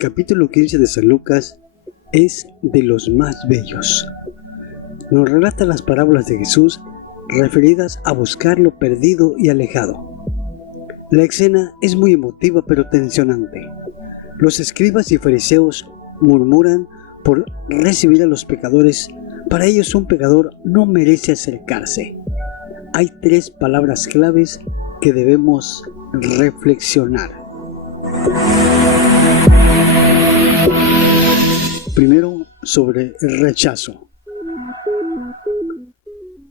capítulo 15 de San Lucas es de los más bellos. Nos relata las parábolas de Jesús referidas a buscar lo perdido y alejado. La escena es muy emotiva pero tensionante. Los escribas y fariseos murmuran por recibir a los pecadores. Para ellos un pecador no merece acercarse. Hay 3 palabras claves que debemos reflexionar. Primero, sobre el rechazo.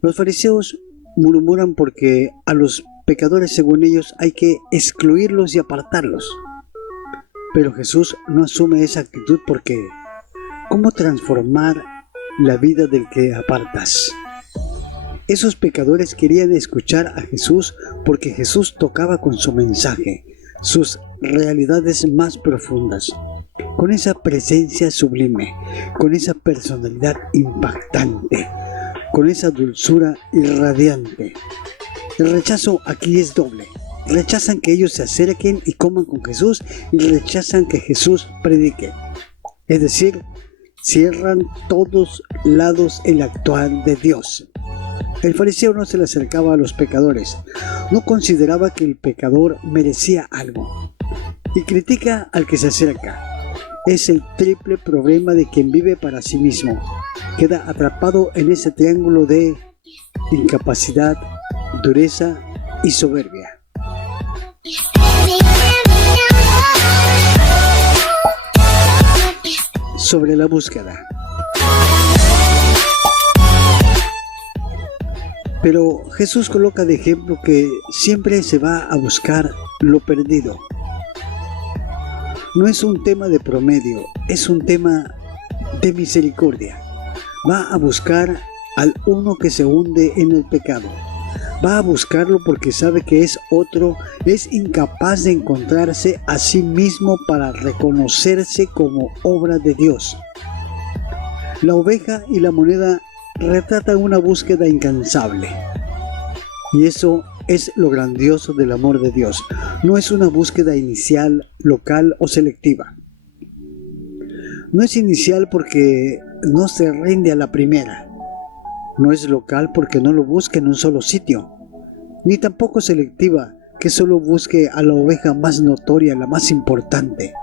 Los fariseos murmuran porque a los pecadores, según ellos, hay que excluirlos y apartarlos. Pero Jesús no asume esa actitud porque ¿cómo transformar la vida del que apartas? Esos pecadores querían escuchar a Jesús porque Jesús tocaba con su mensaje, sus realidades más profundas, con esa presencia sublime, con esa personalidad impactante, con esa dulzura irradiante. El rechazo aquí es doble. Rechazan que ellos se acerquen y coman con Jesús y rechazan que Jesús predique. Es decir, cierran todos lados el actuar de Dios. El fariseo no se le acercaba a los pecadores, no consideraba que el pecador merecía algo y critica al que se acerca. Es el triple problema de quien vive para sí mismo. Queda atrapado en ese triángulo de incapacidad, dureza y soberbia. Sobre la búsqueda. Pero Jesús coloca de ejemplo que siempre se va a buscar lo perdido. No es un tema de promedio, es un tema de misericordia. Va a buscar al uno que se hunde en el pecado. Va a buscarlo porque sabe que es otro, es incapaz de encontrarse a sí mismo para reconocerse como obra de Dios. La oveja y la moneda retratan una búsqueda incansable. Y eso es lo grandioso del amor de Dios. No es una búsqueda inicial, local o selectiva. No es inicial porque no se rinde a la primera. No es local porque no lo busque en un solo sitio. Ni tampoco selectiva, que solo busque a la oveja más notoria, la más importante.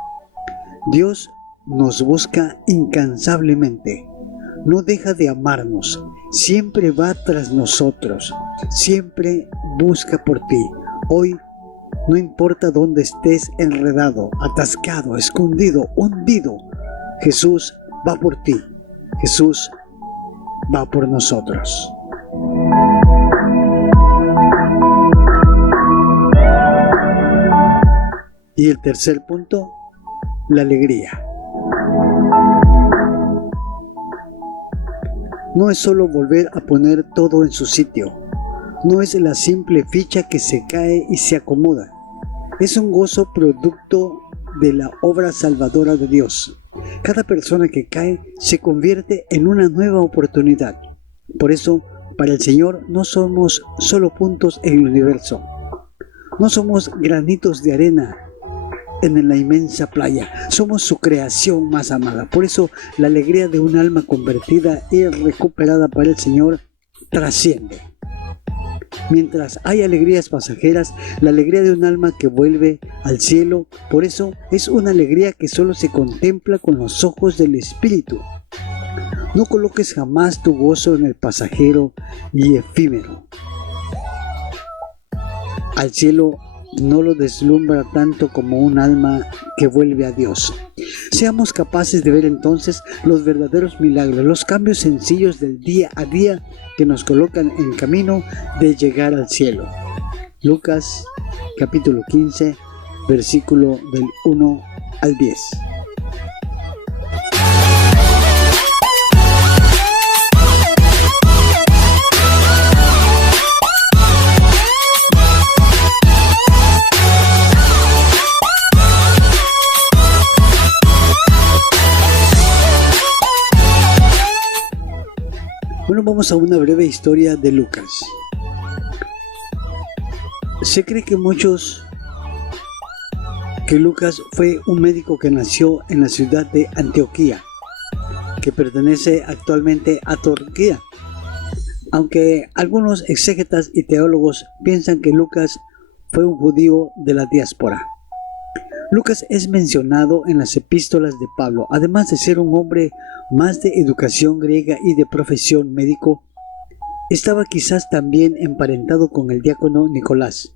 Dios nos busca incansablemente. No deja de amarnos. Siempre va tras nosotros. Siempre busca por ti. Hoy, no importa dónde estés enredado, atascado, escondido, hundido, Jesús va por ti. Jesús va por nosotros. Y el tercer punto, la alegría. No es solo volver a poner todo en su sitio. No es la simple ficha que se cae y se acomoda. Es un gozo producto de la obra salvadora de Dios. Cada persona que cae se convierte en una nueva oportunidad. Por eso, para el Señor no somos solo puntos en el universo. No somos granitos de arena en la inmensa playa. Somos su creación más amada. Por eso, la alegría de un alma convertida y recuperada para el Señor trasciende. Mientras hay alegrías pasajeras, la alegría de un alma que vuelve al cielo, por eso es una alegría que solo se contempla con los ojos del Espíritu. No coloques jamás tu gozo en el pasajero y efímero. Al cielo no lo deslumbra tanto como un alma que vuelve a Dios. Seamos capaces de ver entonces los verdaderos milagros, los cambios sencillos del día a día que nos colocan en camino de llegar al cielo. Lucas capítulo 15, versículo del 1 al 10. Bueno, vamos a una breve historia de Lucas. Se cree que muchos que Lucas fue un médico que nació en la ciudad de Antioquía, que pertenece actualmente a Turquía, aunque algunos exégetas y teólogos piensan que Lucas fue un judío de la diáspora. Lucas es mencionado en las epístolas de Pablo, además de ser un hombre más de educación griega y de profesión médico. Estaba quizás también emparentado con el diácono Nicolás,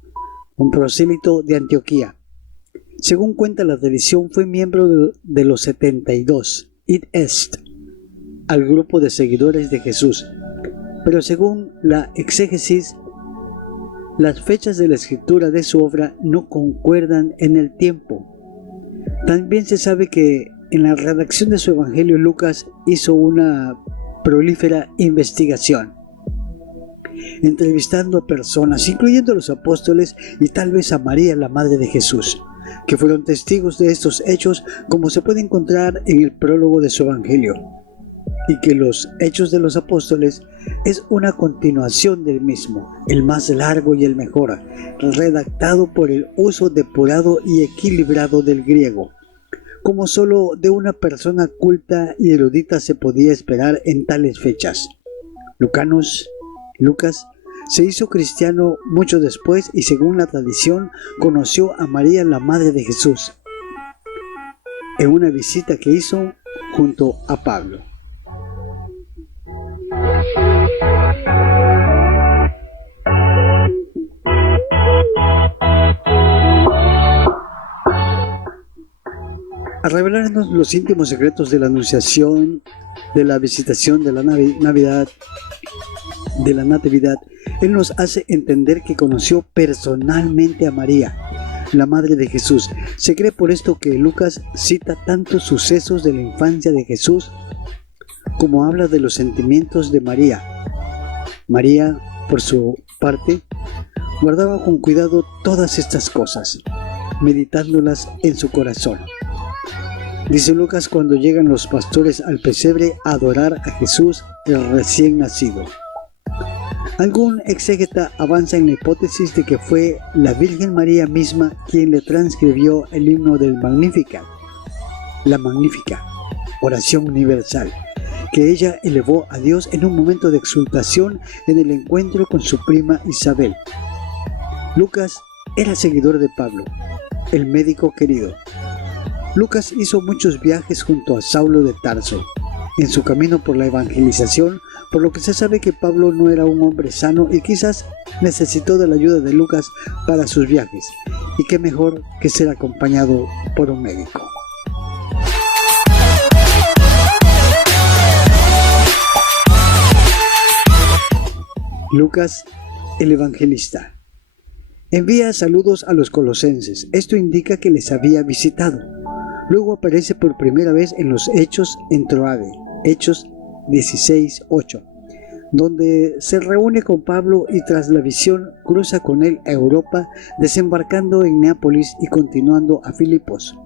un prosélito de Antioquía. Según cuenta la tradición, fue miembro de los 72, id est, al grupo de seguidores de Jesús. Pero según la exégesis, las fechas de la escritura de su obra no concuerdan en el tiempo. También se sabe que en la redacción de su evangelio Lucas hizo una prolífera investigación, entrevistando a personas, incluyendo a los apóstoles y tal vez a María, la madre de Jesús, que fueron testigos de estos hechos, como se puede encontrar en el prólogo de su evangelio, y que los Hechos de los Apóstoles es una continuación del mismo, el más largo y el mejor, redactado por el uso depurado y equilibrado del griego, como solo de una persona culta y erudita se podía esperar en tales fechas. Lucas se hizo cristiano mucho después y, según la tradición, conoció a María, la madre de Jesús, en una visita que hizo junto a Pablo. Al revelarnos los íntimos secretos de la anunciación, de la visitación de la Navidad, de la Natividad, Él nos hace entender que conoció personalmente a María, la madre de Jesús. Se cree por esto que Lucas cita tantos sucesos de la infancia de Jesús como habla de los sentimientos de María. María, por su parte, guardaba con cuidado todas estas cosas, meditándolas en su corazón. Dice Lucas cuando llegan los pastores al pesebre a adorar a Jesús, el recién nacido. Algún exégeta avanza en la hipótesis de que fue la Virgen María misma quien le transcribió el himno del Magnificat, la Magnífica, oración universal, que ella elevó a Dios en un momento de exultación en el encuentro con su prima Isabel. Lucas era seguidor de Pablo, el médico querido. Lucas hizo muchos viajes junto a Saulo de Tarso en su camino por la evangelización, por lo que se sabe que Pablo no era un hombre sano y quizás necesitó de la ayuda de Lucas para sus viajes, y qué mejor que ser acompañado por un médico. Lucas, el evangelista, envía saludos a los colosenses. Esto indica que les había visitado. Luego aparece por primera vez en los Hechos en Troade, Hechos 16:8, donde se reúne con Pablo y tras la visión cruza con él a Europa, desembarcando en Neápolis y continuando a Filipos,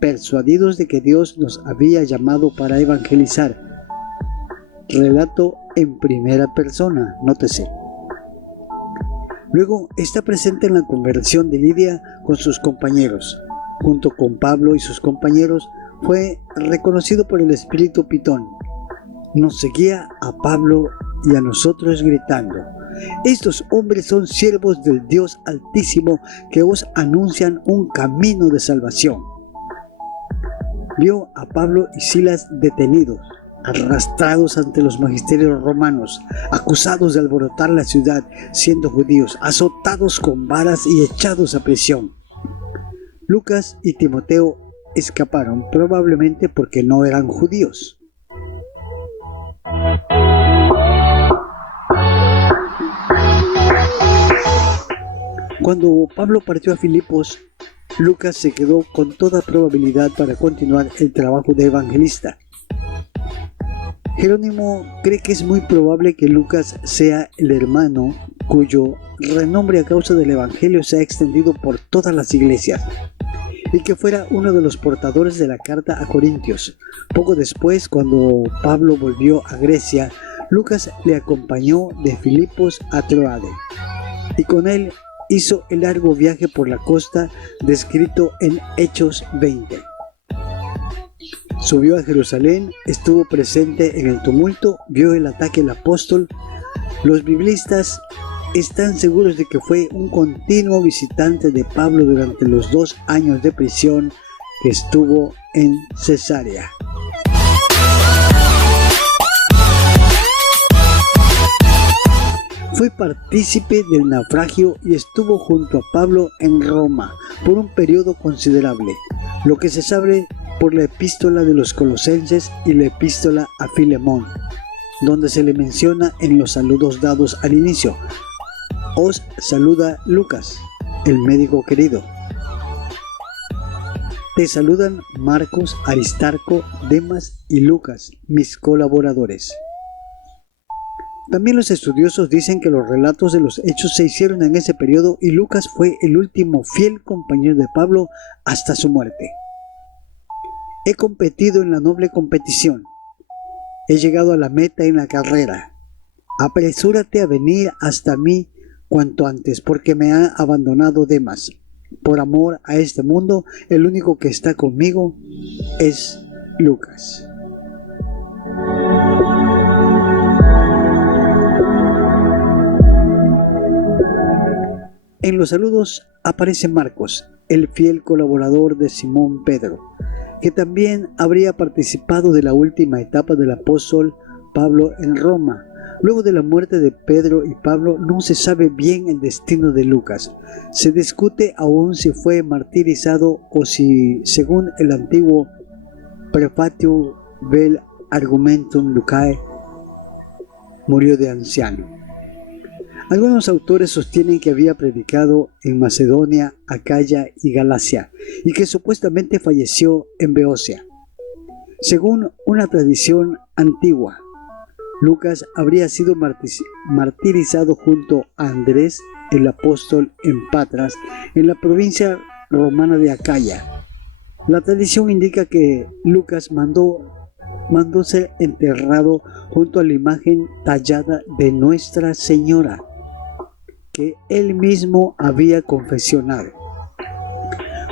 persuadidos de que Dios nos había llamado para evangelizar. Relato en primera persona, nótese. Luego está presente en la conversión de Lidia con sus compañeros. Junto con Pablo y sus compañeros, fue reconocido por el espíritu Pitón. Nos seguía a Pablo y a nosotros gritando: estos hombres son siervos del Dios Altísimo que os anuncian un camino de salvación. Vio a Pablo y Silas detenidos, arrastrados ante los magisterios romanos, acusados de alborotar la ciudad siendo judíos, azotados con varas y echados a prisión. Lucas y Timoteo escaparon, probablemente porque no eran judíos. Cuando Pablo partió a Filipos, Lucas se quedó con toda probabilidad para continuar el trabajo de evangelista. Jerónimo cree que es muy probable que Lucas sea el hermano cuyo renombre a causa del evangelio se ha extendido por todas las iglesias, y que fuera uno de los portadores de la carta a Corintios. Poco después, cuando Pablo volvió a Grecia, Lucas le acompañó de Filipos a Troade, y con él hizo el largo viaje por la costa descrito en Hechos 20. Subió a Jerusalén, estuvo presente en el tumulto, vio el ataque al apóstol. Los biblistas están seguros de que fue un continuo visitante de Pablo durante los 2 años de prisión que estuvo en Cesarea. Fue partícipe del naufragio y estuvo junto a Pablo en Roma por un periodo considerable, lo que se sabe por la epístola de los Colosenses y la epístola a Filemón, donde se le menciona en los saludos dados al inicio: os saluda Lucas, el médico querido. Te saludan Marcos, Aristarco, Demas y Lucas, mis colaboradores. También los estudiosos dicen que los relatos de los hechos se hicieron en ese periodo y Lucas fue el último fiel compañero de Pablo hasta su muerte. He competido en la noble competición. He llegado a la meta en la carrera. Apresúrate a venir hasta mí cuanto antes, porque me ha abandonado Demas. Por amor a este mundo, el único que está conmigo es Lucas. En los saludos aparece Marcos, el fiel colaborador de Simón Pedro, que también habría participado de la última etapa del apóstol Pablo en Roma. Luego de la muerte de Pedro y Pablo no se sabe bien el destino de Lucas. Se discute aún si fue martirizado o si, según el antiguo Prefatio vel Argumentum Lucae, murió de anciano. Algunos autores sostienen que había predicado en Macedonia, Acaya y Galacia, y que supuestamente falleció en Beocia. Según una tradición antigua, Lucas habría sido martirizado junto a Andrés, el apóstol, en Patras, en la provincia romana de Acaya. La tradición indica que Lucas mandó ser enterrado junto a la imagen tallada de Nuestra Señora, que él mismo había confesionado.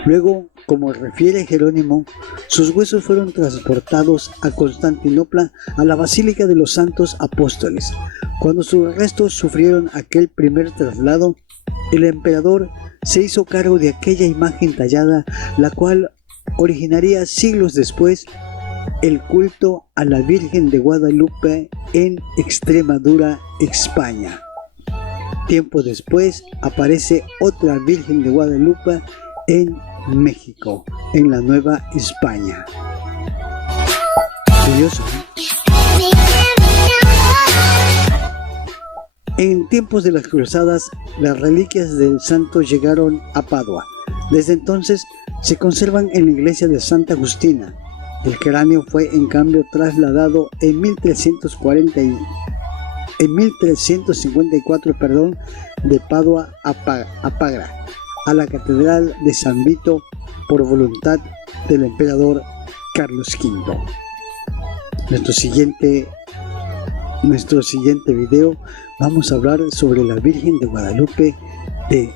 Luego, como refiere Jerónimo, sus huesos fueron transportados a Constantinopla, a la Basílica de los Santos Apóstoles. Cuando sus restos sufrieron aquel primer traslado, el emperador se hizo cargo de aquella imagen tallada, la cual originaría siglos después el culto a la Virgen de Guadalupe en Extremadura, España. Tiempo después aparece otra Virgen de Guadalupe en México, en la Nueva España. Curioso, ¿eh? En tiempos de las cruzadas, las reliquias del santo llegaron a Padua. Desde entonces se conservan en la iglesia de Santa Agustina. El cráneo fue en cambio trasladado en 1354 de Padua a Pagra, a la catedral de San Vito, por voluntad del emperador Carlos V. Nuestro siguiente video vamos a hablar sobre la Virgen de Guadalupe de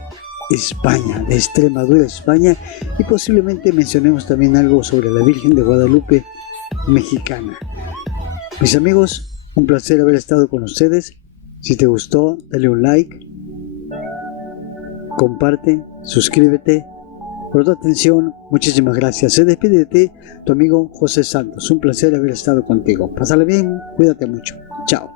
España, de Extremadura, España, y posiblemente mencionemos también algo sobre la Virgen de Guadalupe mexicana. Mis amigos, un placer haber estado con ustedes. Si te gustó, dale un like, comparte, suscríbete. Por tu atención, muchísimas gracias. Se despide de ti tu amigo José Santos. Un placer haber estado contigo. Pásala bien, cuídate mucho. Chao.